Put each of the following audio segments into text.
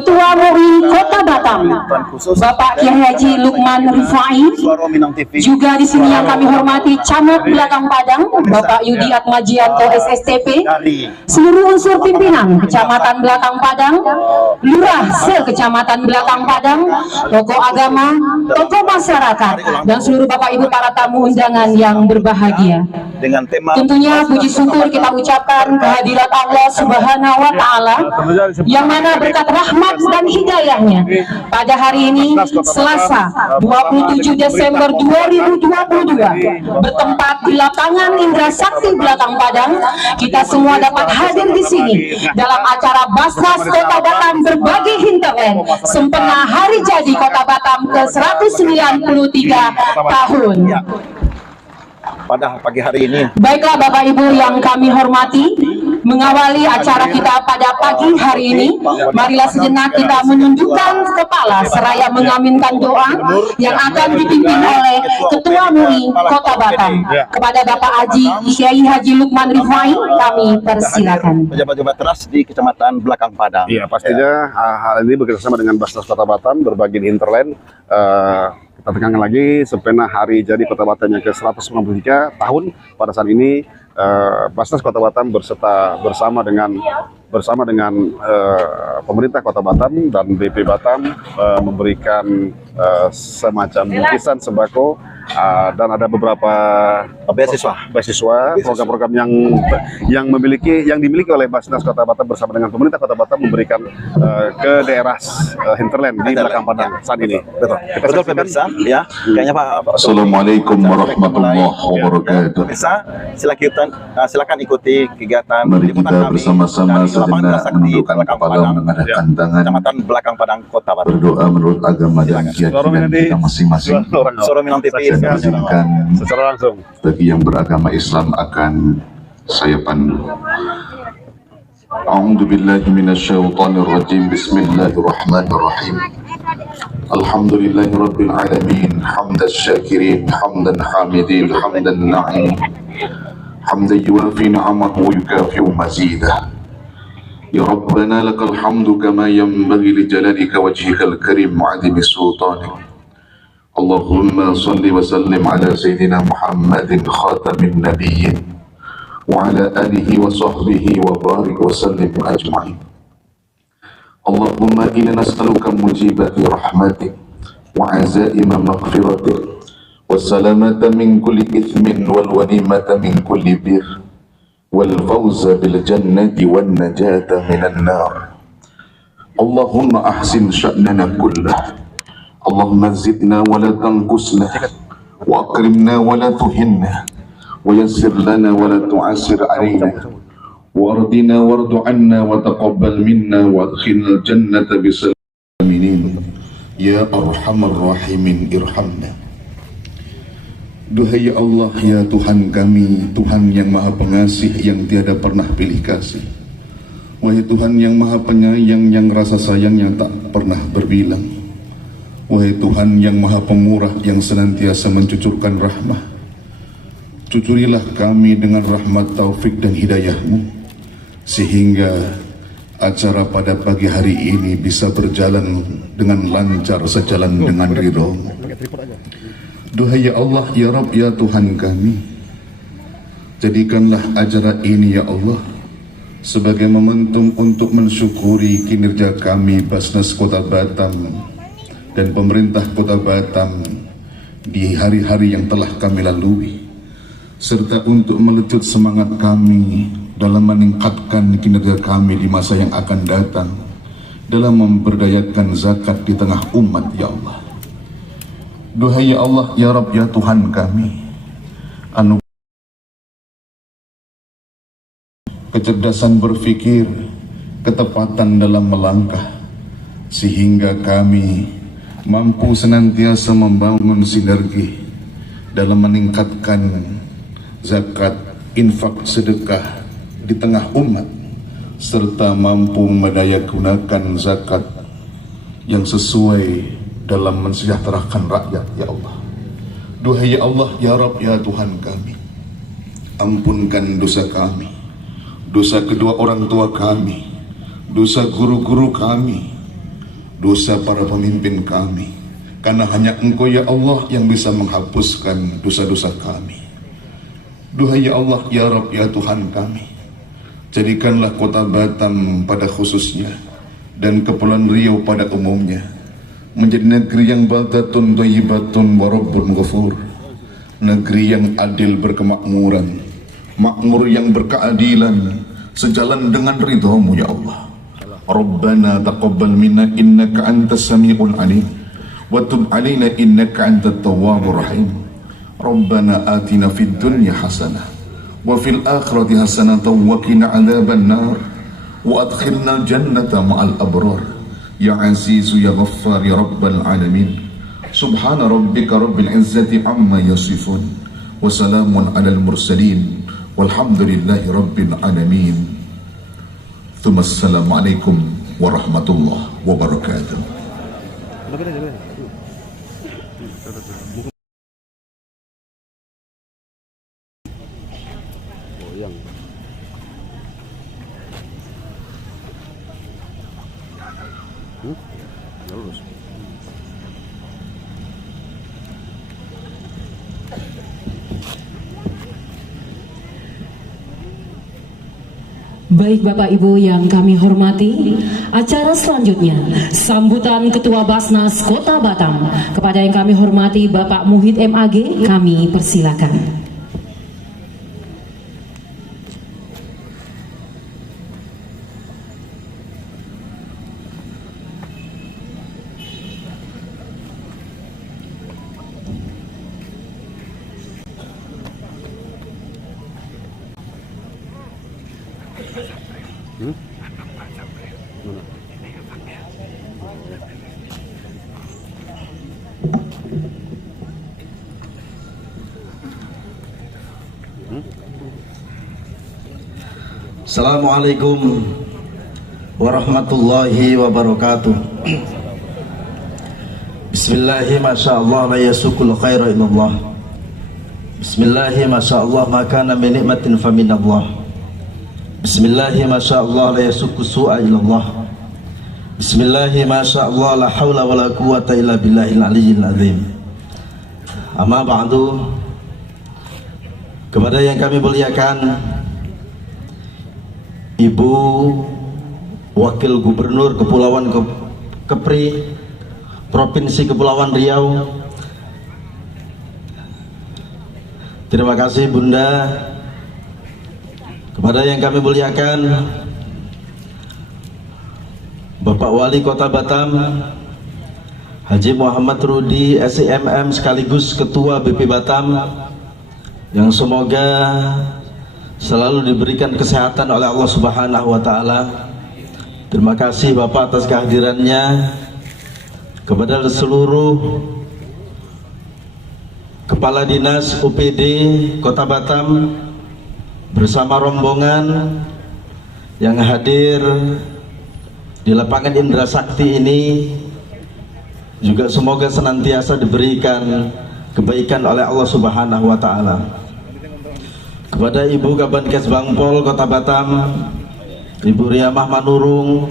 Ketua MUI Kota Batam, Bapak Kiai Haji Lukman Rifai. Juga di sini yang kami hormati Camat Belakang Padang, Bapak Yudi Atmajianto SSTP, seluruh unsur pimpinan Kecamatan Belakang Padang, Lurah se-Kecamatan Belakang Padang, tokoh agama, tokoh masyarakat, dan seluruh Bapak Ibu para tamu undangan yang berbahagia. Tentunya puji syukur kita ucapkan kehadirat Allah Subhanahu wa Ta'ala, yang mana berkat rahmat dan hidayahnya pada hari ini Selasa 27 Desember 2022 bertempat di lapangan Indra Sakti Belakang Padang, kita semua dapat hadir di sini dalam acara Basnas Kota Batam berbagi hinterland sempena hari jadi Kota Batam ke 193 tahun. Pada pagi hari ini. Baiklah Bapak Ibu yang kami hormati, mengawali acara kita pada pagi hari ini, marilah sejenak kita menundukkan kepala seraya mengaminkan doa yang akan dipimpin oleh Ketua MUI Kota Batam. Kepada Bapak Kiai Haji Lukman Rifai, kami persilakan. Pejabat-pejabat teras di Kecamatan Belakang Padang. Iya, pastinya hal ini bekerjasama dengan Basnas Kota Batam berbagi di hinterland. Kita tekankan lagi, sepena hari jadi Kota Batam yang ke-193 tahun pada saat ini, Basnas Kota Batam bersama dengan pemerintah Kota Batam dan BP Batam memberikan semacam bingkisan sembako dan ada beberapa beasiswa program-program yang dimiliki oleh Basnas Kota Batam bersama dengan pemerintah Kota Batam memberikan ke daerah hinterland di Belakang Padang saat ini. Betul pemirsa, ya. Kayaknya Pak. Assalamualaikum warahmatullahi wabarakatuh. Pemirsa, silakan ikuti kegiatan Mari kita bersama-sama sejenak menundukkan kepala, mengadakan tangan, Kecamatan Belakang Padang Kota Batam. berdoa menurut agama dan keyakinan kita masing-masing. Suara Minang TV Izinkan secara langsung bagi yang beragama Islam akan saya pandu. A'udzu billahi minasyaitonir rajim. Bismillahirrahmanirrahim. Alhamdulillahi rabbil alamin, hamdan syakirin, hamdan hamidin, hamdan na'im, hamdan yuwafi ni'amahu wa yukafi'u mazidah. Ya Rabbana lakal hamdu kama yanbaghi li jalalika wajhikal karim wa 'azimi sultanik. Allahumma salli wa sallim ala Sayyidina Muhammadin khatamin nabiyyin wa ala alihi wa sahbihi wa barik wa sallim ajma'in. Allahumma inna nas'aluka mujibati rahmatik wa azaima maghfiratik wa salamata min kulli ithmin wal wanimata min kulli bir wal fawza bil jannati wan najata minan nar. Allahumma ahsin sya'nana kullah. Allahumma zidna wa la tanqusna wa akrimna wa la tuhinna wa yassir lana wa la tu'assir alaina wa ardina wardu anna wa taqabbal minna wa adkhilna jannata bisalaminin ya arhamar rahimin irhamna. Duhai Allah, ya Tuhan kami, Tuhan yang maha pengasih, yang tiada pernah pilih kasih. Wahai Tuhan yang maha penyayang, yang rasa sayangnya tak pernah berbilang. Wahai Tuhan yang maha pemurah, yang senantiasa mencucurkan rahmah, cucurilah kami dengan rahmat taufik dan hidayah-Mu, sehingga acara pada pagi hari ini bisa berjalan dengan lancar sejalan dengan ridho-Mu. Duhai ya Allah, ya Rabb, ya Tuhan kami, jadikanlah acara ini ya Allah sebagai momentum untuk mensyukuri kinerja kami Basnas Kota Batam dan pemerintah Kota Batam di hari-hari yang telah kami lalui, serta untuk melecut semangat kami dalam meningkatkan kinerja kami di masa yang akan datang dalam memberdayakan zakat di tengah umat ya Allah. Duhai ya Allah, ya Rabb, ya Tuhan kami, kecerdasan berpikir, ketepatan dalam melangkah, sehingga kami mampu senantiasa membangun sinergi dalam meningkatkan zakat, infak, sedekah di tengah umat, serta mampu mendayagunakan zakat yang sesuai dalam mensejahterakan rakyat ya Allah. Duhai ya Allah, ya Rabb, ya Tuhan kami, ampunkan dosa kami, dosa kedua orang tua kami, dosa guru-guru kami, dosa para pemimpin kami, karena hanya Engkau ya Allah yang bisa menghapuskan dosa-dosa kami. Duhai ya Allah, ya Rabb, ya Tuhan kami, jadikanlah kota Batam pada khususnya dan Kepulauan Riau pada umumnya menjadi negeri yang baldatun thayyibatun wa rabbun ghafur, negeri yang adil berkemakmuran, makmur yang berkeadilan, sejalan dengan ridhamu ya Allah. Rabbana taqabbal minna innaka antas samiul alim wa tub alaina innaka antat tawwabur rahim. Rabbana atina fid dunya hasanah wa fil akhirati hasanah wa qina adzaban nar wa adkhilna jannata ma'al abrar ya azizu ya ghaffar ya rabbal alamin. Subhana rabbika rabbil izzati amma yasifun wa salamun alal mursalin walhamdulillahi rabbil alamin. Assalamualaikum warahmatullahi wabarakatuh. Baik Bapak Ibu yang kami hormati, acara selanjutnya sambutan Ketua Basnas Kota Batam. Kepada yang kami hormati Bapak Muhid MAG, kami persilakan. Assalamualaikum warahmatullahi wabarakatuh. Bismillahi masyaallah la yasukul khaira illallah. Bismillahi masyaallah ma kana min nikmatin fa minallah. Bismillahi masyaallah la yasukku su'a illallah. Bismillahi masyaallah la haula wala quwata illa billahil aliyyil azim. Amma ba'du, kepada yang kami muliakan Ibu Wakil Gubernur Kepulauan Kepri Provinsi Kepulauan Riau, terima kasih Bunda. Kepada yang kami muliakan Bapak Wali Kota Batam Haji Muhammad Rudi SIMM sekaligus Ketua BP Batam, yang semoga selalu diberikan kesehatan oleh Allah Subhanahu wa Ta'ala. Terima kasih Bapak atas kehadirannya. Kepada seluruh Kepala Dinas UPD Kota Batam bersama rombongan yang hadir di lapangan Indra Sakti ini, juga semoga senantiasa diberikan kebaikan oleh Allah Subhanahu wa Ta'ala. Kepada Ibu Kabankes Bangpol Kota Batam, Ibu Riamah Manurung,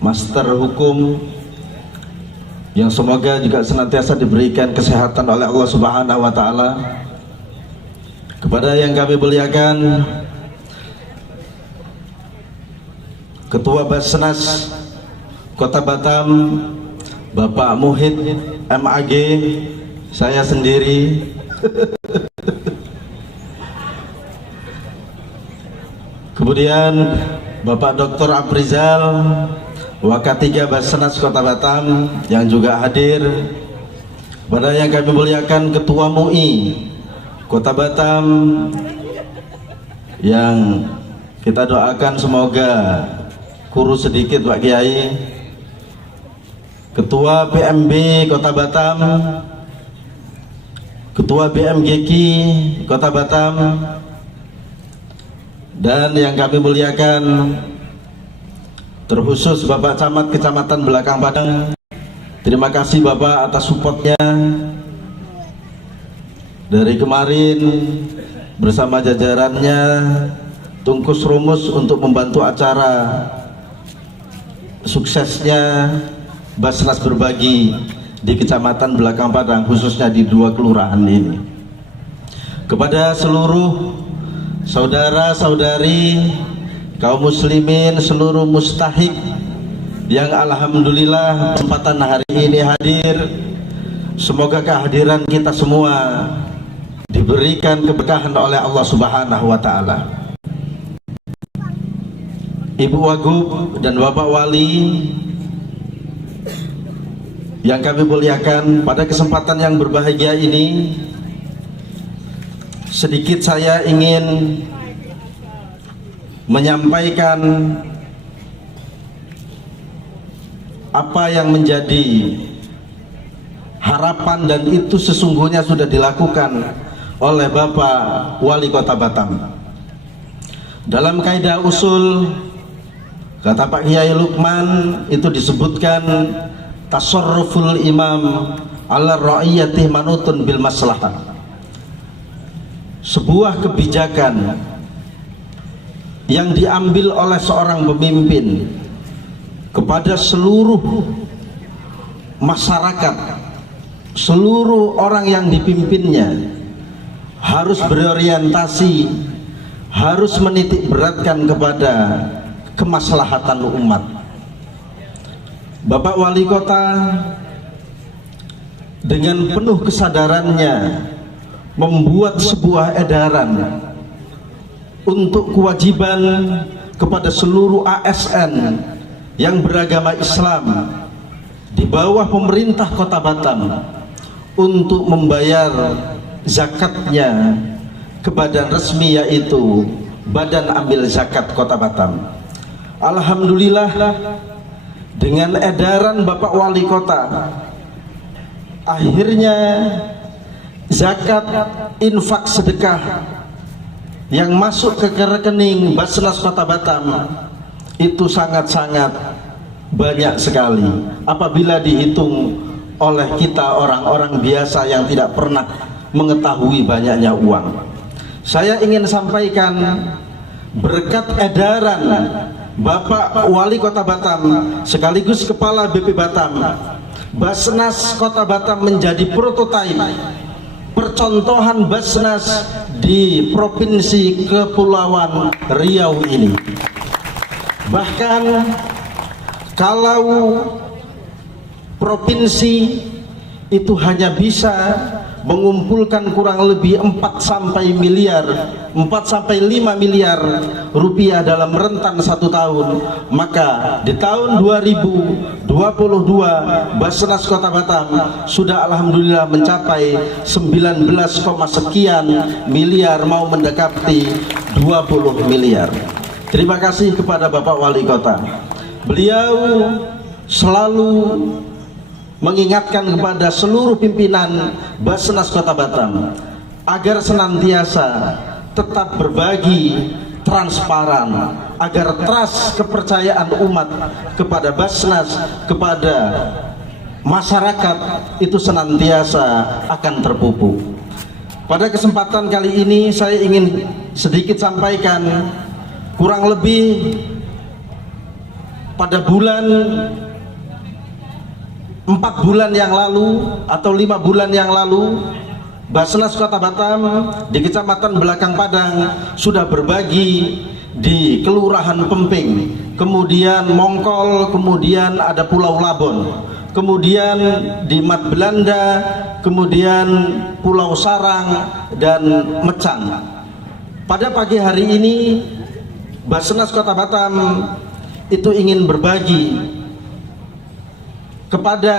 Master Hukum, yang semoga juga senantiasa diberikan kesehatan oleh Allah Subhanahu wa Ta'ala. Kepada yang kami muliakan Ketua Basnas Kota Batam Bapak Muhid MAG, saya sendiri, kemudian Bapak Dr. Aprizal Wakatiga Basnas Kota Batam yang juga hadir. Kepada yang kami muliakan Ketua MUI Kota Batam, yang kita doakan semoga kurus sedikit Pak Kiai. Ketua PMB Kota Batam, Ketua BMGK Kota Batam, dan yang kami muliakan terkhusus Bapak Camat Kecamatan Belakang Padang. Terima kasih Bapak atas supportnya dari kemarin bersama jajarannya tungkus rumus untuk membantu acara suksesnya Basnas berbagi di Kecamatan Belakang Padang, khususnya di 2 kelurahan ini. Kepada seluruh saudara-saudari kaum muslimin, seluruh mustahik yang alhamdulillah kesempatan hari ini hadir, semoga kehadiran kita semua diberikan keberkahan oleh Allah Subhanahu wa taala. Ibu Wagub dan Bapak Wali yang kami muliakan, pada kesempatan yang berbahagia ini sedikit saya ingin menyampaikan apa yang menjadi harapan dan itu sesungguhnya sudah dilakukan oleh Bapak Wali Kota Batam. Dalam kaidah usul, kata Pak Kiai Lukman, itu disebutkan tasarruful imam ala ra'iyati manutun bil maslahah. Sebuah kebijakan yang diambil oleh seorang pemimpin kepada seluruh masyarakat, seluruh orang yang dipimpinnya harus berorientasi, harus menitik beratkan kepada kemaslahatan umat. Bapak Wali Kota dengan penuh kesadarannya membuat sebuah edaran untuk kewajiban kepada seluruh ASN yang beragama Islam di bawah pemerintah Kota Batam untuk membayar zakatnya ke badan resmi, yaitu Badan Amil Zakat Kota Batam. Alhamdulillah, dengan edaran Bapak Wali Kota, akhirnya zakat infak sedekah yang masuk ke rekening Basnas Kota Batam itu sangat-sangat banyak sekali apabila dihitung oleh kita orang-orang biasa yang tidak pernah mengetahui banyaknya uang. Saya ingin sampaikan, berkat edaran Bapak Wali Kota Batam sekaligus Kepala BP Batam, Basnas Kota Batam menjadi prototipe percontohan Basnas di Provinsi Kepulauan Riau ini. Bahkan kalau provinsi itu hanya bisa mengumpulkan kurang lebih 4 sampai 5 miliar rupiah dalam rentan 1 tahun, maka di tahun 2022 Basnas Kota Batam sudah alhamdulillah mencapai 19, sekian miliar, mau mendekati 20 miliar. Terima kasih kepada Bapak Wali Kota. Beliau selalu mengingatkan kepada seluruh pimpinan Basnas Kota Batam agar senantiasa tetap berbagi, transparan, agar trust kepercayaan umat kepada Basnas, kepada masyarakat itu senantiasa akan terpupuk. Pada kesempatan kali ini saya ingin sedikit sampaikan, kurang lebih pada 4 bulan yang lalu atau 5 bulan yang lalu, Basnas Kota Batam di Kecamatan Belakang Padang sudah berbagi di Kelurahan Pemping, kemudian Mongkol, kemudian ada Pulau Labon, kemudian di Mat Belanda, kemudian Pulau Sarang dan Mecang. Pada pagi hari ini Basnas Kota Batam itu ingin berbagi kepada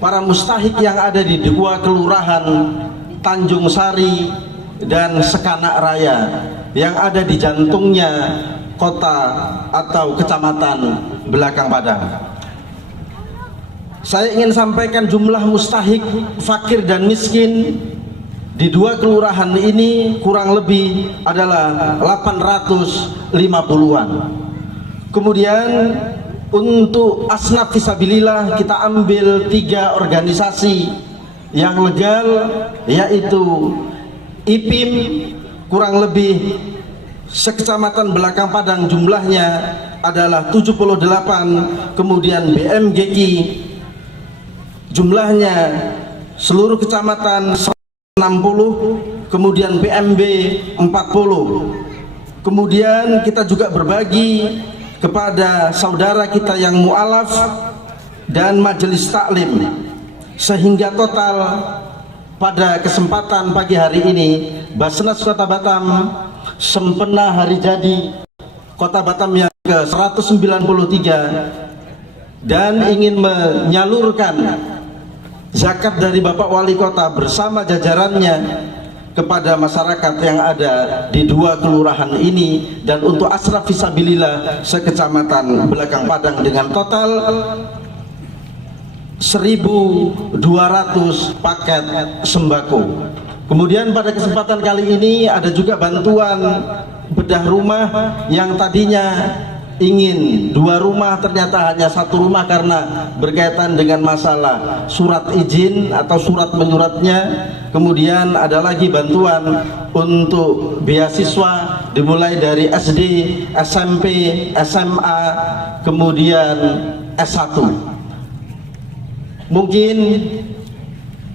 para mustahik yang ada di 2 kelurahan Tanjung Sari dan Sekanak Raya yang ada di jantungnya kota atau kecamatan Belakang Padang. Saya ingin sampaikan jumlah mustahik fakir dan miskin di 2 kelurahan ini kurang lebih adalah 850-an. Kemudian untuk asnaf fisabilillah kita ambil 3 organisasi yang legal, yaitu IPIM kurang lebih sekecamatan Belakang Padang jumlahnya adalah 78, kemudian BMGQ jumlahnya seluruh kecamatan 60, kemudian PMB 40. Kemudian kita juga berbagi kepada saudara kita yang mu'alaf dan majelis taklim, sehingga total pada kesempatan pagi hari ini Basnas Kota Batam sempena hari jadi Kota Batam yang ke-193 dan ingin menyalurkan zakat dari Bapak Wali Kota bersama jajarannya kepada masyarakat yang ada di 2 kelurahan ini dan untuk asraf fisabilillah sekecamatan Belakang Padang dengan total 1.200 paket sembako. Kemudian pada kesempatan kali ini ada juga bantuan bedah rumah yang tadinya ingin 2 rumah, ternyata hanya 1 rumah karena berkaitan dengan masalah surat izin atau surat menyuratnya. Kemudian ada lagi bantuan untuk beasiswa dimulai dari SD, SMP, SMA, kemudian S1. Mungkin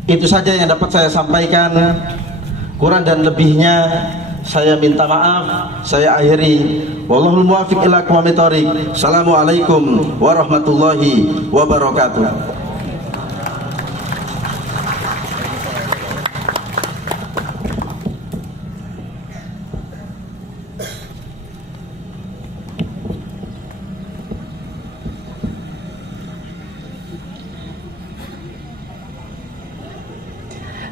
itu saja yang dapat saya sampaikan. Kurang dan lebihnya saya minta maaf. Saya akhiri. Wallahul muwaffiq ila aqwamit thoriq. Assalamualaikum warahmatullahi wabarakatuh.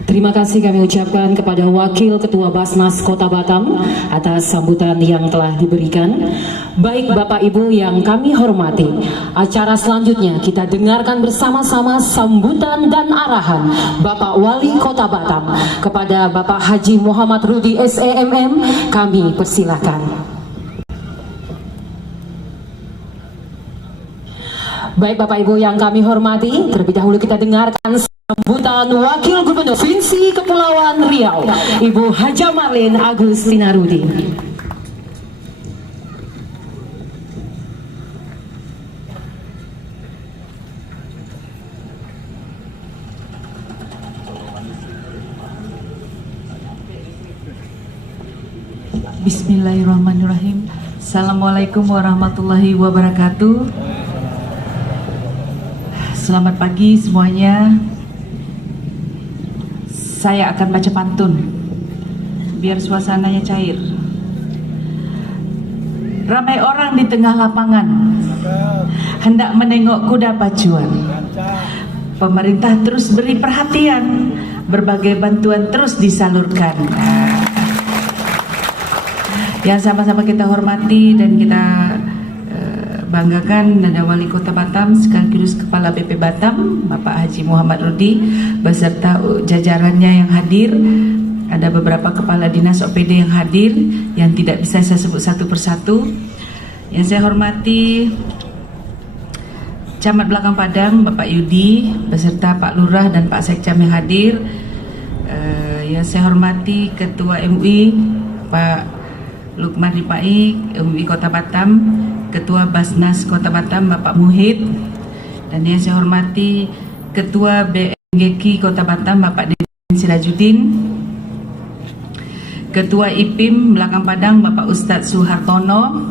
Terima kasih kami ucapkan kepada Wakil Ketua Basnas Kota Batam atas sambutan yang telah diberikan. Baik Bapak Ibu yang kami hormati, acara selanjutnya kita dengarkan bersama-sama sambutan dan arahan Bapak Wali Kota Batam kepada Bapak Haji Muhammad Rudi SEMM. Kami persilahkan. Baik Bapak Ibu yang kami hormati, terlebih dahulu kita dengarkan sambutan Wakil Gubernur Provinsi Kepulauan Riau, Ibu Haja Marlin Agustina Rudi. Bismillahirrahmanirrahim. Assalamualaikum warahmatullahi wabarakatuh. Selamat pagi semuanya. Saya akan baca pantun biar suasananya cair. Ramai orang di tengah lapangan hendak menengok kuda pacuan. Pemerintah terus beri perhatian, berbagai bantuan terus disalurkan. Yang sama-sama kita hormati dan kita banggakan, ada Wali Kota Batam sekaligus Kepala BP Batam Bapak Haji Muhammad Rudi beserta jajarannya yang hadir. Ada beberapa kepala dinas OPD yang hadir yang tidak bisa saya sebut satu persatu. Yang saya hormati Camat Belakang Padang Bapak Yudi beserta Pak Lurah dan Pak Sekcam yang hadir. Yang saya hormati Ketua MUI Pak Lukman Ripai MUI Kota Batam, Ketua Basnas Kota Batam Bapak Muhid, dan yang saya hormati Ketua BMGQ Kota Batam Bapak Deden Sirajuddin, Ketua IPIM Belakang Padang Bapak Ustadz Suhartono,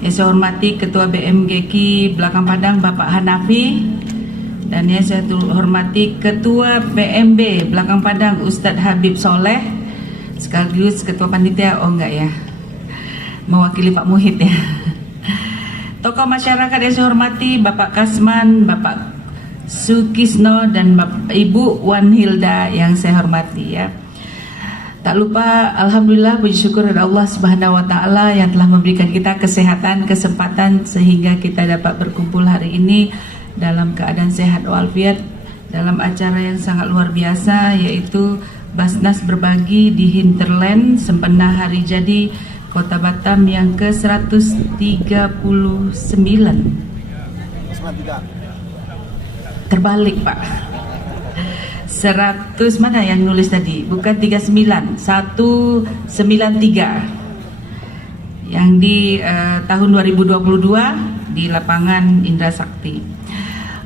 yang saya hormati Ketua BMGQ Belakang Padang Bapak Hanafi, dan yang saya hormati Ketua PMB Belakang Padang Ustadz Habib Soleh, sekaligus Ketua Panitia, oh enggak ya, mewakili Pak Muhid ya. Tokoh masyarakat yang saya hormati Bapak Kasman, Bapak Sukisno, dan Bapak Ibu Wan Hilda yang saya hormati ya. Tak lupa, alhamdulillah puji syukur kepada Allah Subhanahu wa taala yang telah memberikan kita kesehatan, kesempatan sehingga kita dapat berkumpul hari ini dalam keadaan sehat walafiat dalam acara yang sangat luar biasa, yaitu Basnas berbagi di Hinterland sempena hari jadi Kota Batam yang ke-139. Terbalik Pak, 100 mana yang nulis tadi? Bukan 39, 193. yang di tahun 2022 di lapangan Indra Sakti.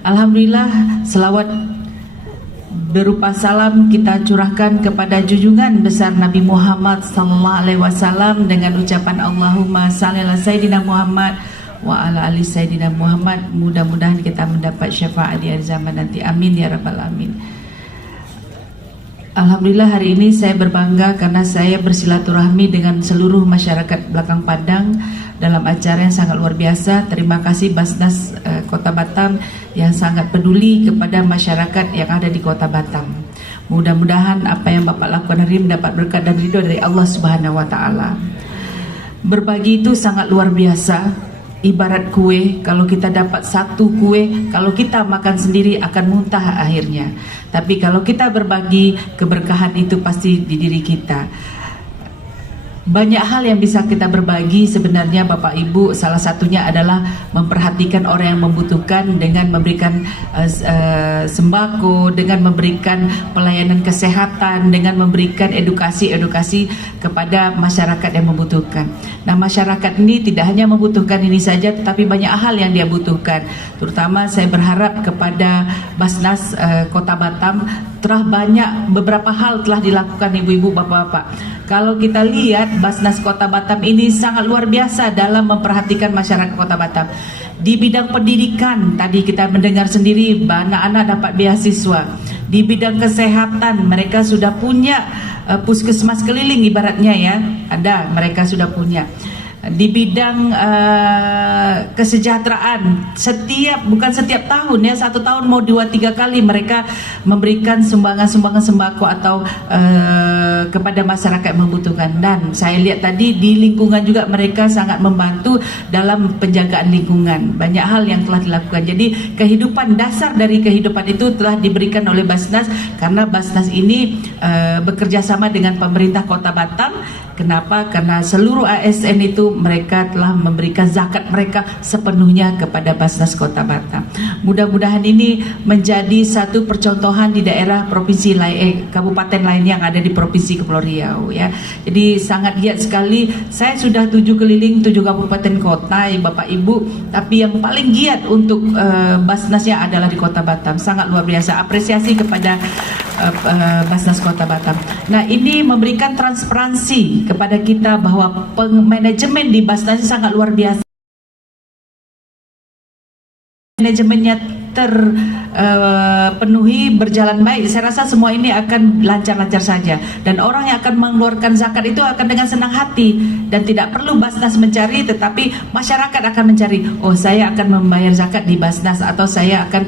Alhamdulillah, selawat berupa salam kita curahkan kepada junjungan besar Nabi Muhammad SAW dengan ucapan Allahumma shalli ala Sayyidina Muhammad wa ala ali Sayyidina Muhammad. Mudah-mudahan kita mendapat syafaat di akhir zaman nanti. Amin ya rabbal alamin. Alhamdulillah, hari ini saya berbangga karena saya bersilaturahmi dengan seluruh masyarakat Belakang Padang dalam acara yang sangat luar biasa. Terima kasih Basnas Kota Batam yang sangat peduli kepada masyarakat yang ada di Kota Batam. Mudah-mudahan apa yang Bapak lakukan hari ini mendapat berkat dan ridho dari Allah Subhanahu wa taala. Berbagi itu sangat luar biasa. Ibarat kue, kalau kita dapat satu kue, kalau kita makan sendiri akan muntah akhirnya. Tapi kalau kita berbagi, keberkahan itu pasti di diri kita. Banyak hal yang bisa kita berbagi sebenarnya Bapak Ibu. Salah satunya adalah memperhatikan orang yang membutuhkan dengan memberikan sembako, dengan memberikan pelayanan kesehatan, dengan memberikan edukasi kepada masyarakat yang membutuhkan. Nah, masyarakat ini tidak hanya membutuhkan ini saja, tetapi banyak hal yang dia butuhkan. Terutama saya berharap kepada Basnas Kota Batam, telah banyak beberapa hal telah dilakukan ibu-ibu, bapak-bapak. Kalau kita lihat Basnas Kota Batam ini sangat luar biasa dalam memperhatikan masyarakat Kota Batam. Di bidang pendidikan tadi kita mendengar sendiri anak-anak dapat beasiswa. Di bidang kesehatan mereka sudah punya puskesmas keliling ibaratnya ya. Ada, mereka sudah punya. Di bidang kesejahteraan, bukan setiap tahun ya, 1 tahun mau 2-3 kali mereka memberikan sumbangan sembako atau kepada masyarakat yang membutuhkan. Dan saya lihat tadi di lingkungan juga mereka sangat membantu dalam penjagaan lingkungan. Banyak hal yang telah dilakukan. Jadi kehidupan dasar dari kehidupan itu telah diberikan oleh Basnas, karena Basnas ini bekerja sama dengan pemerintah Kota Batam. Kenapa? Karena seluruh ASN itu mereka telah memberikan zakat mereka sepenuhnya kepada Basnas Kota Batam. Mudah-mudahan ini menjadi satu percontohan di daerah provinsi lain, kabupaten lain yang ada di Provinsi Kepulauan Riau ya. Jadi sangat giat sekali. Saya sudah 7 kabupaten kota ya Bapak Ibu, tapi yang paling giat untuk Basnasnya adalah di Kota Batam. Sangat luar biasa. Apresiasi kepada Basnas Kota Batam. Nah, ini memberikan transparansi kepada kita bahwa manajemen di Basnas sangat luar biasa. Manajemennya terpenuhi, berjalan baik. Saya rasa semua ini akan lancar-lancar saja, dan orang yang akan mengeluarkan zakat itu akan dengan senang hati, dan tidak perlu Basnas mencari, tetapi masyarakat akan mencari, oh saya akan membayar zakat di Basnas, atau saya akan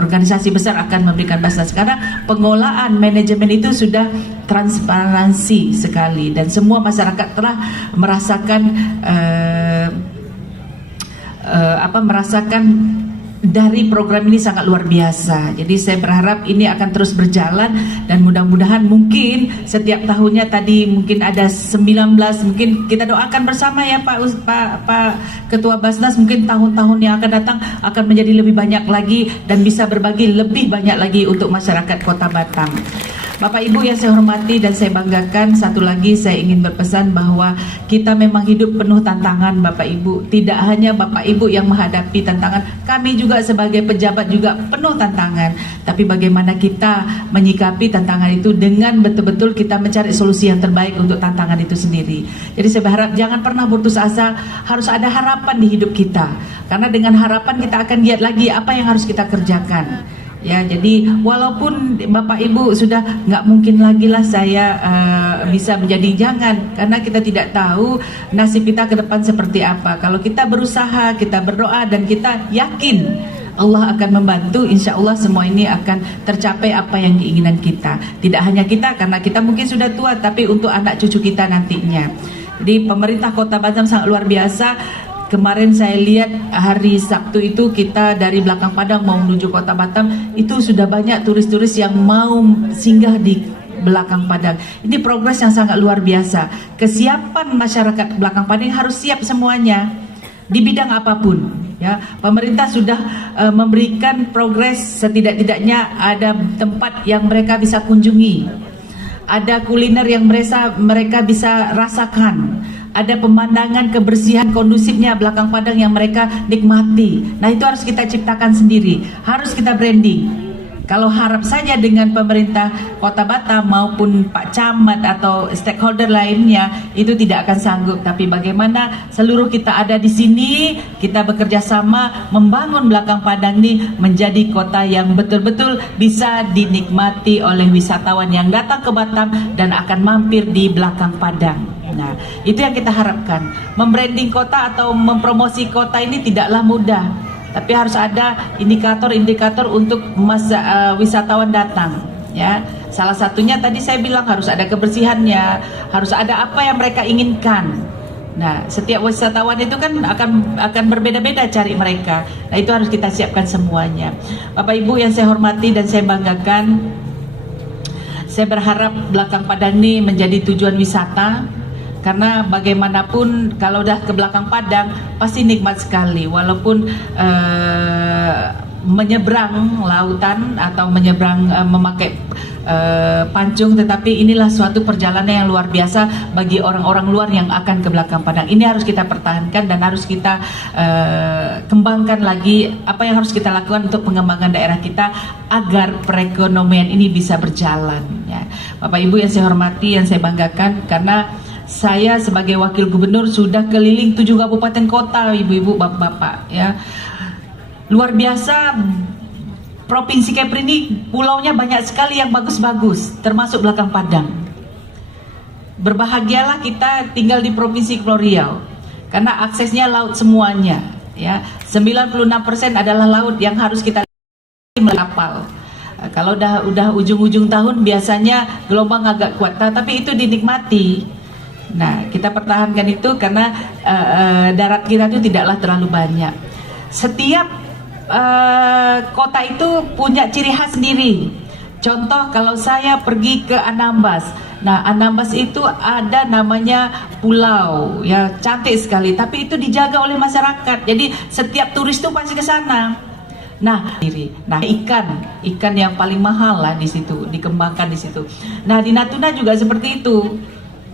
organisasi besar akan memberikan Basnas, karena pengelolaan manajemen itu sudah transparansi sekali, dan semua masyarakat telah merasakan merasakan dari program ini sangat luar biasa. Jadi saya berharap ini akan terus berjalan, dan mudah-mudahan mungkin setiap tahunnya tadi mungkin ada 19, mungkin kita doakan bersama ya Pak Ketua Basnas, mungkin tahun-tahun yang akan datang akan menjadi lebih banyak lagi dan bisa berbagi lebih banyak lagi untuk masyarakat Kota Batam. Bapak Ibu yang saya hormati dan saya banggakan, satu lagi saya ingin berpesan bahwa kita memang hidup penuh tantangan Bapak Ibu. Tidak hanya Bapak Ibu yang menghadapi tantangan, kami juga sebagai pejabat juga penuh tantangan. Tapi bagaimana kita menyikapi tantangan itu dengan betul-betul kita mencari solusi yang terbaik untuk tantangan itu sendiri. Jadi saya berharap jangan pernah putus asa, harus ada harapan di hidup kita. Karena dengan harapan kita akan lihat lagi apa yang harus kita kerjakan. Ya, jadi walaupun Bapak Ibu sudah nggak mungkin lagi lah saya bisa menjadi, jangan, karena kita tidak tahu nasib kita ke depan seperti apa. Kalau kita berusaha, kita berdoa, dan kita yakin Allah akan membantu, insya Allah semua ini akan tercapai apa yang keinginan kita. Tidak hanya kita, karena kita mungkin sudah tua, tapi untuk anak cucu kita nantinya. Jadi pemerintah Kota Batam sangat luar biasa. Kemarin saya lihat hari Sabtu itu kita dari Belakang Padang mau menuju Kota Batam, itu sudah banyak turis-turis yang mau singgah di Belakang Padang. Ini progres yang sangat luar biasa. Kesiapan masyarakat Belakang Padang harus siap semuanya di bidang apapun. Ya, pemerintah sudah memberikan progres, setidak-tidaknya ada tempat yang mereka bisa kunjungi, ada kuliner yang mereka bisa rasakan, ada pemandangan kebersihan kondusifnya belakang padang yang mereka nikmati. Nah, itu harus kita ciptakan sendiri, harus kita branding. Kalau harap saja dengan pemerintah Kota Batam maupun Pak Camat atau stakeholder lainnya itu tidak akan sanggup. Tapi bagaimana seluruh kita ada di sini, kita bekerja sama membangun belakang padang ini menjadi kota yang betul-betul bisa dinikmati oleh wisatawan yang datang ke Batam dan akan mampir di belakang padang. Nah, itu yang kita harapkan. Membranding kota atau mempromosi kota ini tidaklah mudah. Tapi harus ada indikator-indikator untuk wisatawan datang, ya. Salah satunya tadi saya bilang harus ada kebersihannya, harus ada apa yang mereka inginkan. Nah, setiap wisatawan itu kan akan berbeda-beda cari mereka. Nah, itu harus kita siapkan semuanya. Bapak Ibu yang saya hormati dan saya banggakan, saya berharap belakang padang ini menjadi tujuan wisata. Karena bagaimanapun kalau udah ke belakang padang pasti nikmat sekali, walaupun menyeberang lautan atau menyeberang memakai pancung, tetapi inilah suatu perjalanan yang luar biasa bagi orang-orang luar yang akan ke belakang padang. Ini harus kita pertahankan dan harus kita kembangkan lagi. Apa yang harus kita lakukan untuk pengembangan daerah kita agar perekonomian ini bisa berjalan, ya. Bapak Ibu yang saya hormati, yang saya banggakan, karena saya sebagai wakil gubernur sudah keliling 7 kabupaten kota, ibu-ibu, bapak-bapak, ya. Luar biasa, Provinsi Kepri ini pulaunya banyak sekali yang bagus-bagus, termasuk belakang padang. Berbahagialah kita tinggal di Provinsi Kepulauan Riau, karena aksesnya laut semuanya, ya. 96% adalah laut yang harus kita kapal. Kalau udah ujung-ujung tahun biasanya gelombang agak kuat, tapi itu dinikmati. Nah, kita pertahankan itu karena darat kita itu tidaklah terlalu banyak. Setiap kota itu punya ciri khas sendiri. Contoh, kalau saya pergi ke Anambas, nah Anambas itu ada namanya pulau, ya, cantik sekali, tapi itu dijaga oleh masyarakat. Jadi setiap turis itu pasti ke sana. Nah, ikan yang paling mahal lah di situ, dikembangkan di situ. Nah, di Natuna juga seperti itu.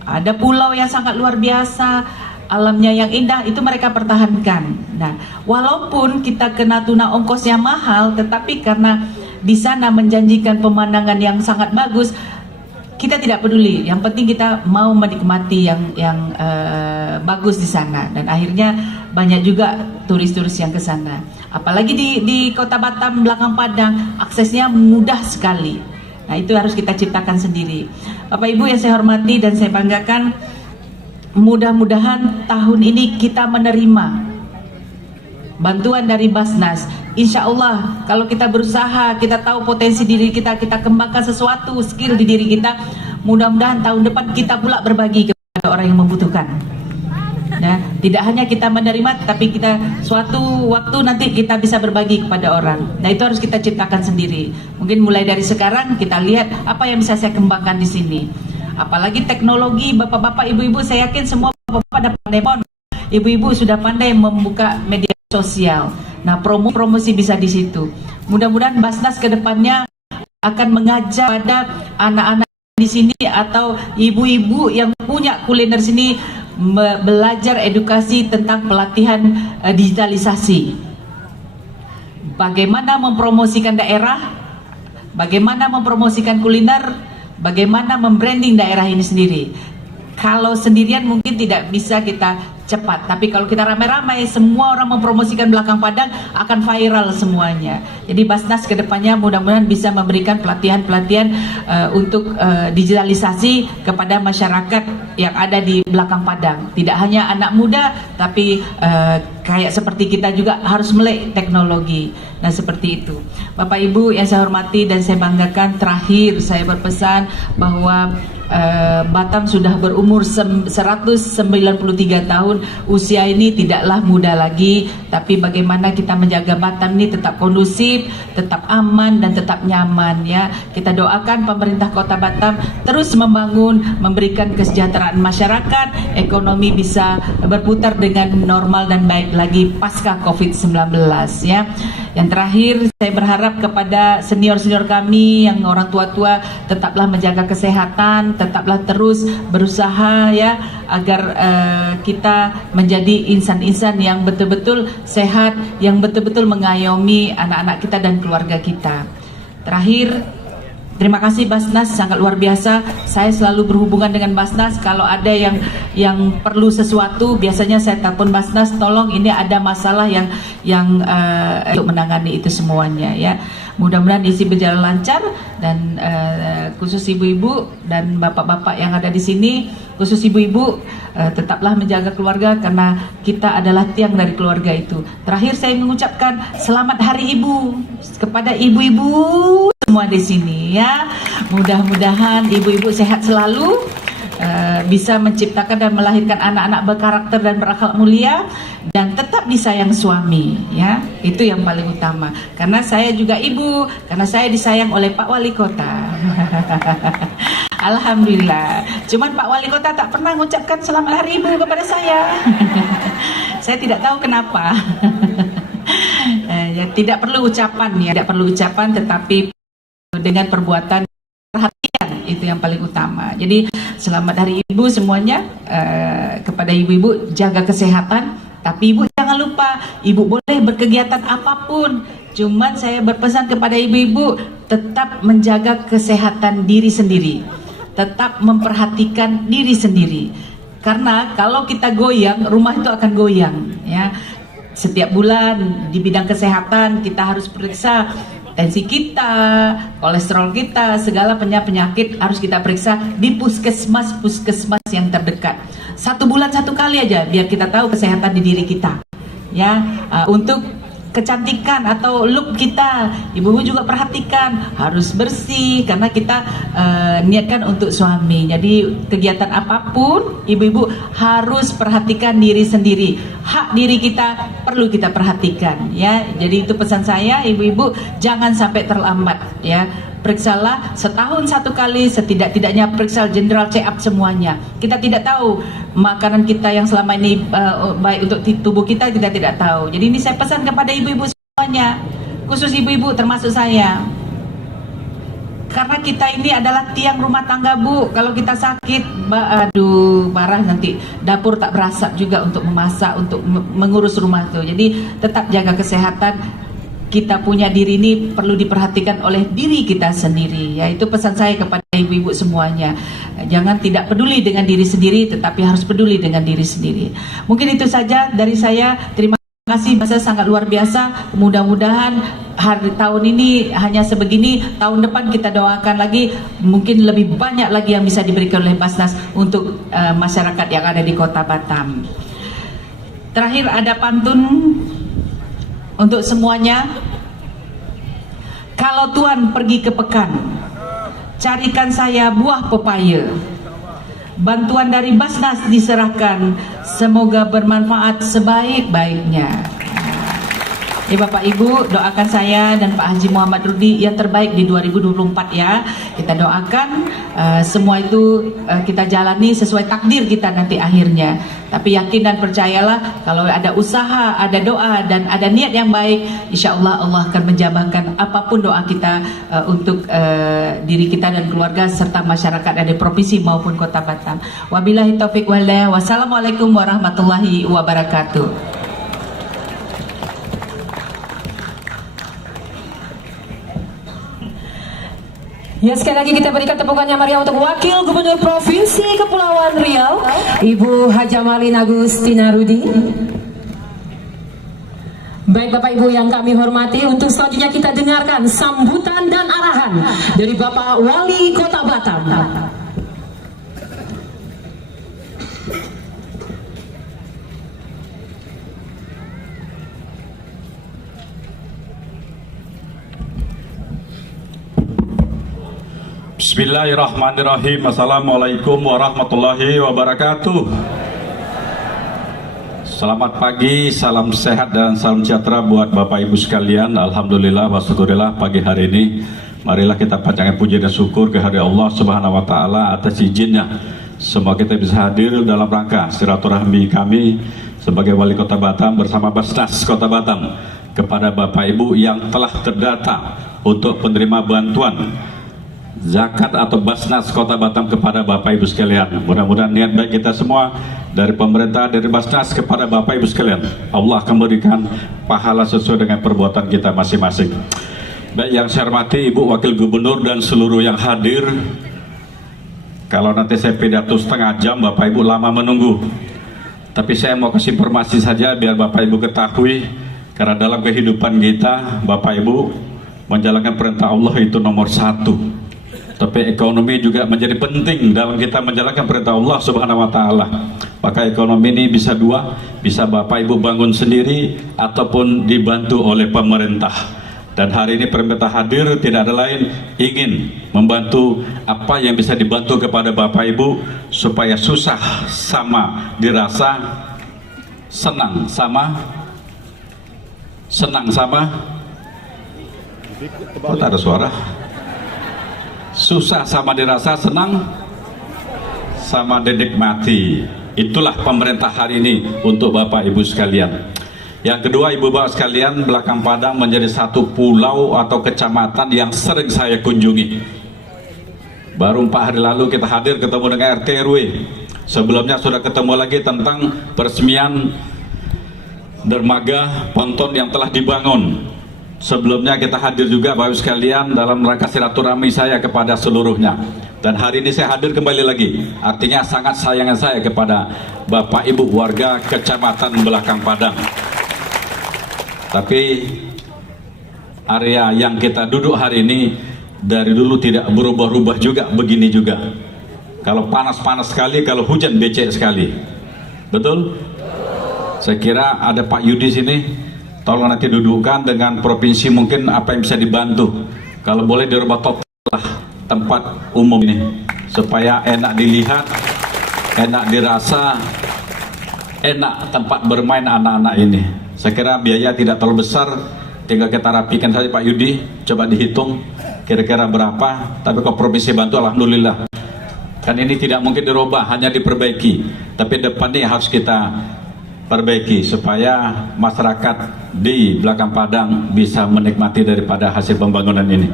Ada pulau yang sangat luar biasa, alamnya yang indah, itu mereka pertahankan. Nah, walaupun kita ke Natuna ongkosnya mahal, tetapi karena di sana menjanjikan pemandangan yang sangat bagus, kita tidak peduli. Yang penting kita mau menikmati yang bagus di sana. Dan akhirnya banyak juga turis-turis yang ke sana. Apalagi di Kota Batam, belakang padang, aksesnya mudah sekali. Nah, itu harus kita ciptakan sendiri. Bapak Ibu yang saya hormati dan saya banggakan, mudah-mudahan tahun ini kita menerima bantuan dari Basnas. Insya Allah kalau kita berusaha, kita tahu potensi diri kita, kita kembangkan sesuatu skill di diri kita, mudah-mudahan tahun depan kita pula berbagi kepada orang yang membutuhkan. Ya, tidak hanya kita menerima, tapi kita suatu waktu nanti kita bisa berbagi kepada orang. Nah, itu harus kita ciptakan sendiri. Mungkin mulai dari sekarang kita lihat apa yang bisa saya kembangkan di sini. Apalagi teknologi, bapak-bapak, ibu-ibu, saya yakin semua bapak-bapak dan pandai, ibu-ibu sudah pandai membuka media sosial. Nah, promosi bisa di situ. Mudah-mudahan Basnas ke depannya akan mengajak pada anak-anak di sini atau ibu-ibu yang punya kuliner sini belajar edukasi tentang pelatihan digitalisasi. Bagaimana mempromosikan daerah, bagaimana mempromosikan kuliner, bagaimana membranding daerah ini sendiri. Kalau sendirian mungkin tidak bisa kita cepat, tapi kalau kita ramai-ramai, semua orang mempromosikan belakang padang, akan viral semuanya. Jadi Basnas kedepannya mudah-mudahan bisa memberikan pelatihan-pelatihan untuk digitalisasi kepada masyarakat yang ada di belakang padang. Tidak hanya anak muda, tapi kayak seperti kita juga harus melek teknologi. Nah, seperti itu. Bapak Ibu yang saya hormati dan saya banggakan, terakhir saya berpesan bahwa Batam sudah berumur 193 tahun. Usia ini tidaklah muda lagi, tapi bagaimana kita menjaga Batam ini tetap kondusif, tetap aman dan tetap nyaman, ya. Kita doakan pemerintah Kota Batam terus membangun, memberikan kesejahteraan masyarakat, ekonomi bisa berputar dengan normal dan baik lagi pasca Covid-19, ya. Yang terakhir, saya berharap kepada senior-senior kami yang orang tua-tua tetaplah menjaga kesehatan, Batam tetaplah terus berusaha ya agar kita menjadi insan-insan yang betul-betul sehat, yang betul-betul mengayomi anak-anak kita dan keluarga kita. Terakhir, terima kasih Basnas, sangat luar biasa. Saya selalu berhubungan dengan Basnas. Kalau ada yang perlu sesuatu, biasanya saya telepon Basnas, tolong ini ada masalah yang untuk menangani itu semuanya ya. Mudah-mudahan isi berjalan lancar dan khusus ibu-ibu dan bapak-bapak yang ada di sini, khusus ibu-ibu tetaplah menjaga keluarga karena kita adalah tiang dari keluarga itu. Terakhir saya mengucapkan selamat Hari Ibu kepada ibu-ibu semua di sini ya. Mudah-mudahan ibu-ibu sehat selalu, bisa menciptakan dan melahirkan anak-anak berkarakter dan berakhlak mulia dan tetap disayang suami ya. Itu yang paling utama. Karena saya juga ibu, karena saya disayang oleh Pak Wali Kota. Alhamdulillah. Cuman Pak Wali Kota tak pernah mengucapkan selamat Hari Ibu kepada saya. Saya tidak tahu kenapa. Ya, tidak perlu ucapan ya, tidak perlu ucapan, tetapi dengan perbuatan, perhatian itu yang paling utama. Jadi selamat Hari Ibu semuanya. Kepada ibu-ibu, jaga kesehatan, tapi ibu jangan lupa, ibu boleh berkegiatan apapun, cuman saya berpesan kepada ibu-ibu tetap menjaga kesehatan diri sendiri, tetap memperhatikan diri sendiri, karena kalau kita goyang, rumah itu akan goyang ya. Setiap bulan di bidang kesehatan kita harus periksa tensi kita, kolesterol kita, segala penyakit harus kita periksa di puskesmas yang terdekat. 1 bulan 1 kali aja biar kita tahu kesehatan di diri kita ya. Untuk kecantikan atau look kita, ibu-ibu juga perhatikan, harus bersih karena kita niatkan untuk suami. Jadi kegiatan apapun ibu-ibu harus perhatikan diri sendiri. Hak diri kita perlu kita perhatikan ya. Jadi itu pesan saya, ibu-ibu jangan sampai terlambat ya. Periksalah setahun 1 kali, setidak-tidaknya periksa general check up semuanya. Kita tidak tahu makanan kita yang selama ini baik untuk tubuh kita, kita tidak tahu. Jadi ini saya pesan kepada ibu-ibu semuanya, khusus ibu-ibu termasuk saya. Karena kita ini adalah tiang rumah tangga, Bu. Kalau kita sakit, aduh parah, nanti dapur tak berasap juga untuk memasak, untuk mengurus rumah tuh. Jadi tetap jaga kesehatan. Kita punya diri ini perlu diperhatikan oleh diri kita sendiri ya. Itu pesan saya kepada ibu-ibu semuanya. Jangan tidak peduli dengan diri sendiri, tetapi harus peduli dengan diri sendiri. Mungkin itu saja dari saya. Terima kasih, bahasa sangat luar biasa. Mudah-mudahan hari tahun ini hanya sebegini, tahun depan kita doakan lagi, mungkin lebih banyak lagi yang bisa diberikan oleh Basnas untuk masyarakat yang ada di Kota Batam. Terakhir ada pantun untuk semuanya. Kalau Tuhan pergi ke pekan, carikan saya buah pepaya. Bantuan dari Basnas diserahkan, semoga bermanfaat sebaik-baiknya. Ya Bapak Ibu, doakan saya dan Pak Haji Muhammad Rudi yang terbaik di 2024 ya. Kita doakan semua itu kita jalani sesuai takdir kita nanti akhirnya. Tapi yakin dan percayalah, kalau ada usaha, ada doa dan ada niat yang baik, insya Allah Allah akan menjabahkan apapun doa kita untuk diri kita dan keluarga serta masyarakat dari provinsi maupun Kota Batam. Wabillahi taufiq wal hidayah. Wassalamualaikum warahmatullahi wabarakatuh. Ya, sekali lagi kita berikan tepukan yang meriah untuk Wakil Gubernur Provinsi Kepulauan Riau, Ibu Hajamalin Agustina Rudi. Baik Bapak Ibu yang kami hormati, untuk selanjutnya kita dengarkan sambutan dan arahan dari Bapak Wali Kota Batam. Bismillahirrahmanirrahim. Assalamualaikum warahmatullahi wabarakatuh. Selamat pagi, salam sehat dan salam sejahtera buat Bapak Ibu sekalian. Alhamdulillah wa syukurillah, pagi hari ini marilah kita panjatkan puji dan syukur kehadirat Allah Subhanahu wa taala atas izinnya. Semoga kita bisa hadir dalam rangka silaturahmi kami sebagai Wali Kota Batam bersama Basnas Kota Batam kepada Bapak Ibu yang telah terdata untuk penerima bantuan zakat atau Basnas Kota Batam kepada Bapak Ibu sekalian. Mudah-mudahan niat baik kita semua dari pemerintah, dari Basnas kepada Bapak Ibu sekalian, Allah akan berikan pahala sesuai dengan perbuatan kita masing-masing. Baik, yang saya hormati Ibu Wakil Gubernur dan seluruh yang hadir. Kalau nanti saya pidato setengah jam, Bapak Ibu lama menunggu. Tapi saya mau kasih informasi saja biar Bapak Ibu ketahui, karena dalam kehidupan kita, Bapak Ibu menjalankan perintah Allah itu nomor satu. Tapi ekonomi juga menjadi penting dalam kita menjalankan perintah Allah Subhanahu wa Ta'ala. Maka ekonomi ini bisa dua, bisa Bapak Ibu bangun sendiri ataupun dibantu oleh pemerintah. Dan hari ini pemerintah hadir tidak ada lain, ingin membantu apa yang bisa dibantu kepada Bapak Ibu supaya susah sama dirasa, senang sama oh, tak ada suara. Susah sama dirasa, senang sama dinikmati. Itulah pemerintah hari ini untuk Bapak Ibu sekalian. Yang kedua, Ibu Bapak sekalian, Belakang Padang menjadi satu pulau atau kecamatan yang sering saya kunjungi. Baru 4 hari lalu kita hadir ketemu dengan RT RW. Sebelumnya sudah ketemu lagi tentang peresmian dermaga ponton yang telah dibangun. Sebelumnya kita hadir juga Bapak Ibu sekalian dalam rangka silaturahmi saya kepada seluruhnya. Dan hari ini saya hadir kembali lagi. Artinya sangat sayangnya saya kepada Bapak Ibu warga Kecamatan Belakang Padang. Tapi area yang kita duduk hari ini dari dulu tidak berubah-ubah juga, begini juga. Kalau panas-panas sekali, kalau hujan becek sekali. Betul? Saya kira ada Pak Yudi sini. Tolong nanti dudukkan dengan provinsi mungkin apa yang bisa dibantu. Kalau boleh dirubah total tempat umum ini supaya enak dilihat, enak dirasa, enak tempat bermain anak-anak ini. Saya kira biaya tidak terlalu besar, tinggal kita rapikan saja Pak Yudi, coba dihitung kira-kira berapa. Tapi kalau provinsi bantu alhamdulillah. Kan ini tidak mungkin dirubah, hanya diperbaiki. Tapi depannya harus kita perbaiki supaya masyarakat di Belakang Padang bisa menikmati daripada hasil pembangunan ini.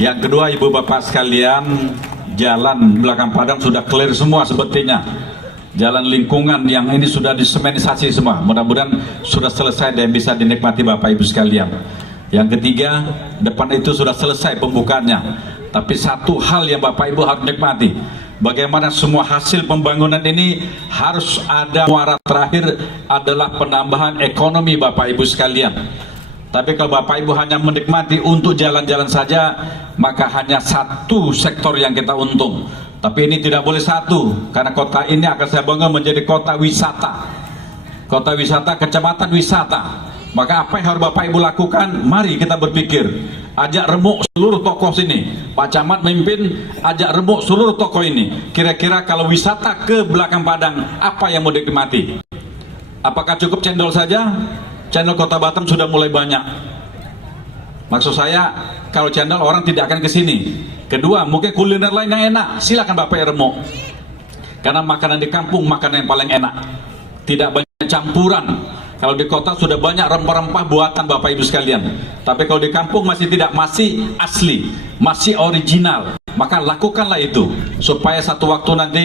Yang kedua, Ibu Bapak sekalian, jalan Belakang Padang sudah clear semua sepertinya. Jalan lingkungan yang ini sudah disemenisasi semua. Mudah-mudahan sudah selesai dan bisa dinikmati Bapak Ibu sekalian. Yang ketiga, depan itu sudah selesai pembukaannya. Tapi satu hal yang Bapak Ibu harus nikmati, bagaimana semua hasil pembangunan ini harus ada muara terakhir adalah penambahan ekonomi Bapak Ibu sekalian. Tapi kalau Bapak Ibu hanya menikmati untuk jalan-jalan saja, maka hanya satu sektor yang kita untung. Tapi ini tidak boleh satu, karena kota ini akan saya bangun menjadi kota wisata. Kota wisata, kecamatan wisata. Maka apa yang harus Bapak Ibu lakukan? Mari kita berpikir, ajak remuk seluruh tokoh sini. Pak Camat memimpin, ajak remuk seluruh tokoh ini. Kira-kira kalau wisata ke Belakang Padang, apa yang mau dinikmati? Apakah cukup cendol saja? Cendol Kota Batam sudah mulai banyak. Maksud saya, kalau cendol orang tidak akan ke sini. Kedua, mungkin kuliner lain yang enak, silakan Bapak remuk. Karena makanan di kampung makanan yang paling enak. Tidak banyak campuran. Kalau di kota sudah banyak rempah-rempah buatan Bapak Ibu sekalian. Tapi kalau di kampung masih tidak, masih asli, masih original. Maka lakukanlah itu supaya satu waktu nanti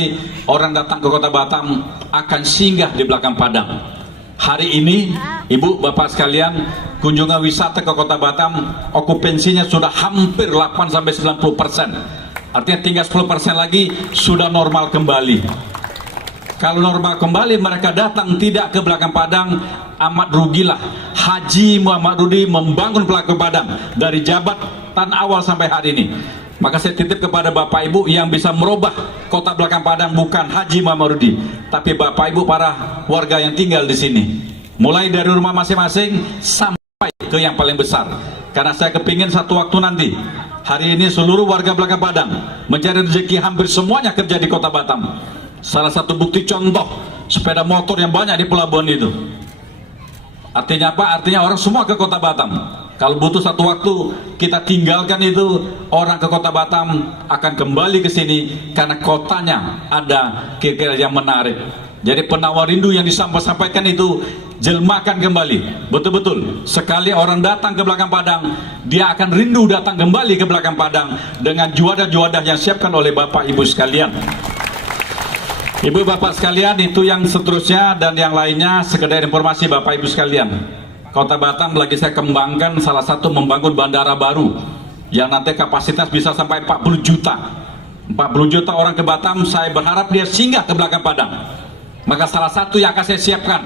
orang datang ke Kota Batam akan singgah di Belakang Padang. Hari ini Ibu Bapak sekalian, kunjungan wisata ke Kota Batam okupansinya sudah hampir 8-90%. Artinya tinggal 10% lagi sudah normal kembali. Kalau normal kembali mereka datang tidak ke Belakang Padang, amat rugilah Haji Muhammad Rudi membangun Belakang Padang dari jabatan awal sampai hari ini. Maka saya titip kepada Bapak Ibu yang bisa merubah kota Belakang Padang bukan Haji Muhammad Rudi, tapi Bapak Ibu para warga yang tinggal di sini. Mulai dari rumah masing-masing sampai ke yang paling besar. Karena saya kepingin satu waktu nanti, hari ini seluruh warga Belakang Padang mencari rezeki hampir semuanya kerja di Kota Batam. Salah satu bukti contoh sepeda motor yang banyak di pelabuhan itu. Artinya apa? Artinya orang semua ke Kota Batam. Kalau butuh satu waktu kita tinggalkan itu, orang ke Kota Batam akan kembali ke sini karena kotanya ada kira-kira yang menarik. Jadi penawar rindu yang disampaikan itu jelmakan kembali. Betul-betul sekali orang datang ke belakang padang, dia akan rindu datang kembali ke belakang padang dengan juadah-juadah yang siapkan oleh Bapak Ibu sekalian. Ibu Bapak sekalian, itu yang seterusnya dan yang lainnya sekedar informasi Bapak Ibu sekalian. Kota Batam lagi saya kembangkan, salah satu membangun bandara baru yang nanti kapasitas bisa sampai 40 juta. 40 juta orang ke Batam, saya berharap dia singgah ke belakang padang. Maka salah satu yang akan saya siapkan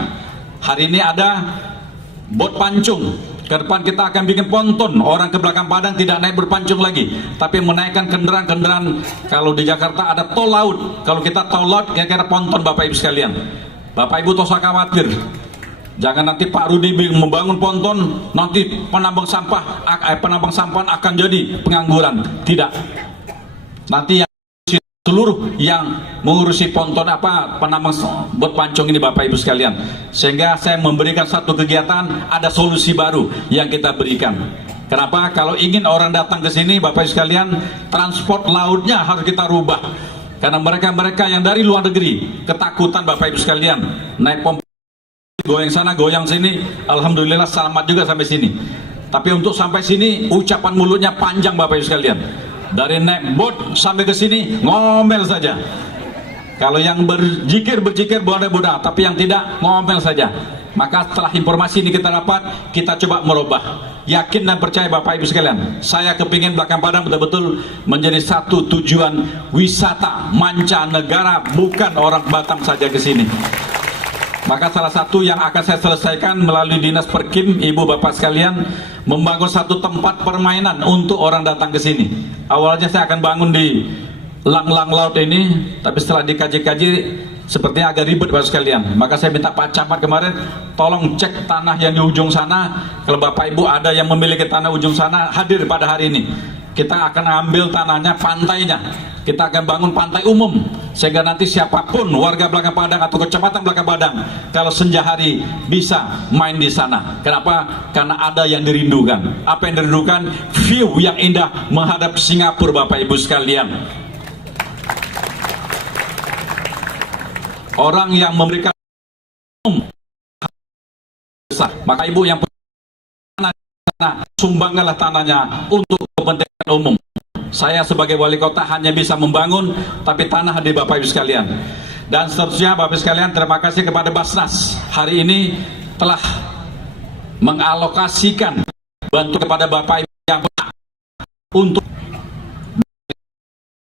hari ini ada bot pancung. Ke depan kita akan bikin ponton, orang ke belakang padang tidak naik berpancung lagi, tapi menaikkan kendaraan-kendaraan. Kalau di Jakarta ada tol laut, kalau kita tol laut kira-kira ponton. Bapak Ibu sekalian, Bapak Ibu tak usah khawatir, jangan nanti Pak Rudi membangun ponton, nanti penambang sampah akan jadi pengangguran. Tidak, nanti seluruh yang mengurusi ponton penambang bot pancung ini Bapak Ibu sekalian. Sehingga saya memberikan satu kegiatan, ada solusi baru yang kita berikan. Kenapa? Kalau ingin orang datang ke sini Bapak Ibu sekalian, transport lautnya harus kita rubah. Karena mereka yang dari luar negeri ketakutan Bapak Ibu sekalian, naik pompa goyang sana goyang sini, alhamdulillah selamat juga sampai sini. Tapi untuk sampai sini ucapan mulutnya panjang Bapak Ibu sekalian. Dari naik bot sampai ke sini ngomel saja. Kalau yang berzikir boleh, tapi yang tidak ngomel saja. Maka setelah informasi ini kita dapat, kita coba merubah. Yakin dan percaya Bapak Ibu sekalian, saya kepingin belakang padang betul-betul menjadi satu tujuan wisata mancanegara, bukan orang Batam saja ke sini. Maka salah satu yang akan saya selesaikan melalui Dinas Perkim, Ibu Bapak sekalian, membangun satu tempat permainan untuk orang datang ke sini. Awalnya saya akan bangun di lang-lang laut ini, tapi setelah dikaji-kaji sepertinya agak ribet Bapak sekalian. Maka saya minta Pak Camat kemarin, tolong cek tanah yang di ujung sana. Kalau Bapak Ibu ada yang memiliki tanah ujung sana, hadir pada hari ini. Kita akan ambil tanahnya, pantainya. Kita akan bangun pantai umum, sehingga nanti siapapun warga belakang padang atau kecamatan belakang padang, kalau senja hari bisa main di sana. Kenapa? Karena ada yang dirindukan. Apa yang dirindukan? View yang indah menghadap Singapura Bapak Ibu sekalian. Orang yang memberikan besar, maka Ibu yang punya tanah, sumbangkanlah tanahnya untuk kepentingan umum. Saya sebagai wali kota hanya bisa membangun, tapi tanah di Bapak Ibu sekalian. Dan seterusnya Bapak Ibu sekalian, terima kasih kepada Basnas hari ini telah mengalokasikan bantu kepada Bapak Ibu yang untuk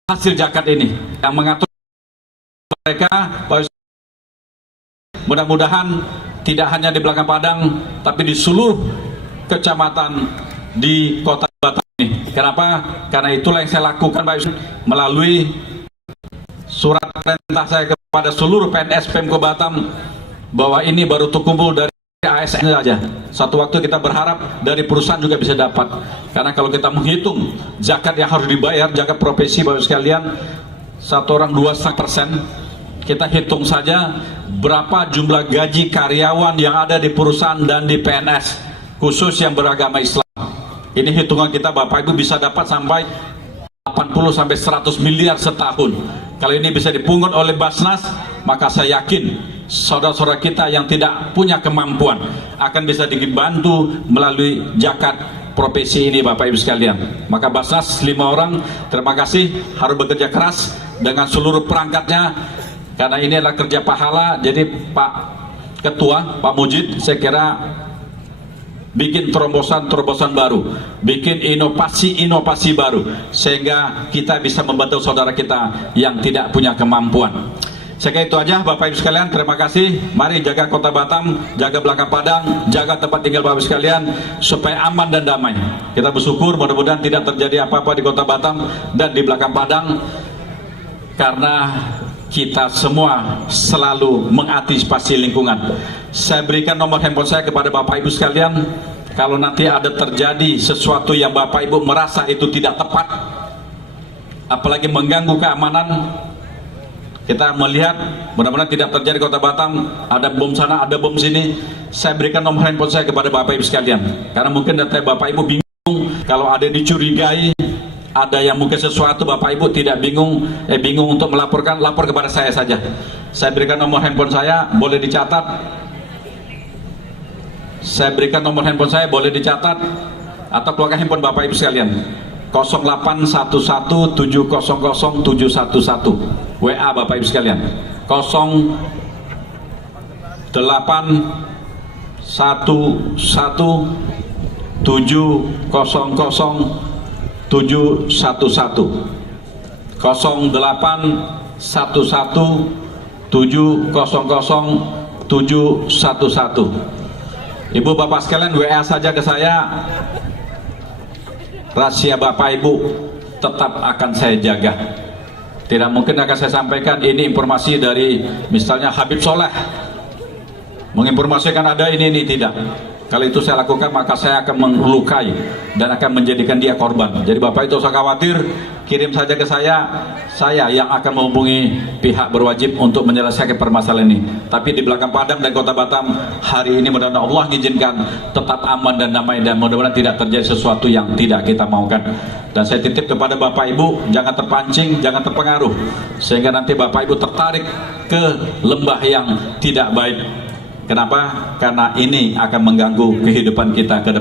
hasil zakat ini, yang mengatur mereka. Mudah-mudahan tidak hanya di belakang padang, tapi di seluruh kecamatan di kota Batam ini. Kenapa? Karena itulah yang saya lakukan Pak Yusuf, melalui surat perintah saya kepada seluruh PNS Pemko Batam, bahwa ini baru terkumpul dari ASN saja. Satu waktu kita berharap dari perusahaan juga bisa dapat. Karena kalau kita menghitung zakat yang harus dibayar, zakat profesi Bapak sekalian, satu orang 2,5%, kita hitung saja berapa jumlah gaji karyawan yang ada di perusahaan dan di PNS khusus yang beragama Islam. Ini hitungan kita Bapak Ibu bisa dapat sampai 80 sampai 100 miliar setahun. Kalau ini bisa dipungut oleh Basnas, maka saya yakin saudara-saudara kita yang tidak punya kemampuan akan bisa dibantu melalui zakat profesi ini Bapak Ibu sekalian. Maka Basnas 5 orang, terima kasih, harus bekerja keras dengan seluruh perangkatnya, karena ini adalah kerja pahala. Jadi Pak Ketua, Pak Mujid, saya kira bikin terobosan-terobosan baru, bikin inovasi-inovasi baru, sehingga kita bisa membantu saudara kita yang tidak punya kemampuan. Saya kira itu aja Bapak Ibu sekalian, terima kasih. Mari jaga kota Batam, jaga belakang padang, jaga tempat tinggal Bapak Ibu sekalian, supaya aman dan damai. Kita bersyukur mudah-mudahan tidak terjadi apa-apa di kota Batam dan di belakang padang, karena kita semua selalu mengantisipasi lingkungan. Saya berikan nomor handphone saya kepada Bapak Ibu sekalian. Kalau nanti ada terjadi sesuatu yang Bapak Ibu merasa itu tidak tepat, apalagi mengganggu keamanan, kita melihat mudah-mudahan tidak terjadi kota Batam, ada bom sana, ada bom sini. Saya berikan nomor handphone saya kepada Bapak Ibu sekalian. Karena mungkin data Bapak Ibu bingung, kalau ada dicurigai ada yang mungkin sesuatu Bapak Ibu tidak bingung untuk melaporkan, lapor kepada saya saja. Saya berikan nomor handphone saya, boleh dicatat. Saya berikan nomor handphone saya, boleh dicatat atau keluarkan handphone Bapak Ibu sekalian. 0811700711 WA Bapak Ibu sekalian. 0811700711. Ibu bapak sekalian, WA saja ke saya. Rahasia Bapak Ibu tetap akan saya jaga. Tidak mungkin akan saya sampaikan ini informasi dari misalnya Habib Soleh menginformasikan ada ini tidak. Kalau itu saya lakukan, maka saya akan melukai dan akan menjadikan dia korban. Jadi Bapak itu usah khawatir, kirim saja ke saya yang akan menghubungi pihak berwajib untuk menyelesaikan permasalahan ini. Tapi di belakang Padang dan Kota Batam hari ini mudah-mudahan Allah mengizinkan tetap aman dan damai, dan mudah-mudahan tidak terjadi sesuatu yang tidak kita maukan. Dan saya titip kepada Bapak Ibu, jangan terpancing, jangan terpengaruh, sehingga nanti Bapak Ibu tertarik ke lembah yang tidak baik. Kenapa? Karena ini akan mengganggu kehidupan kita ke depan.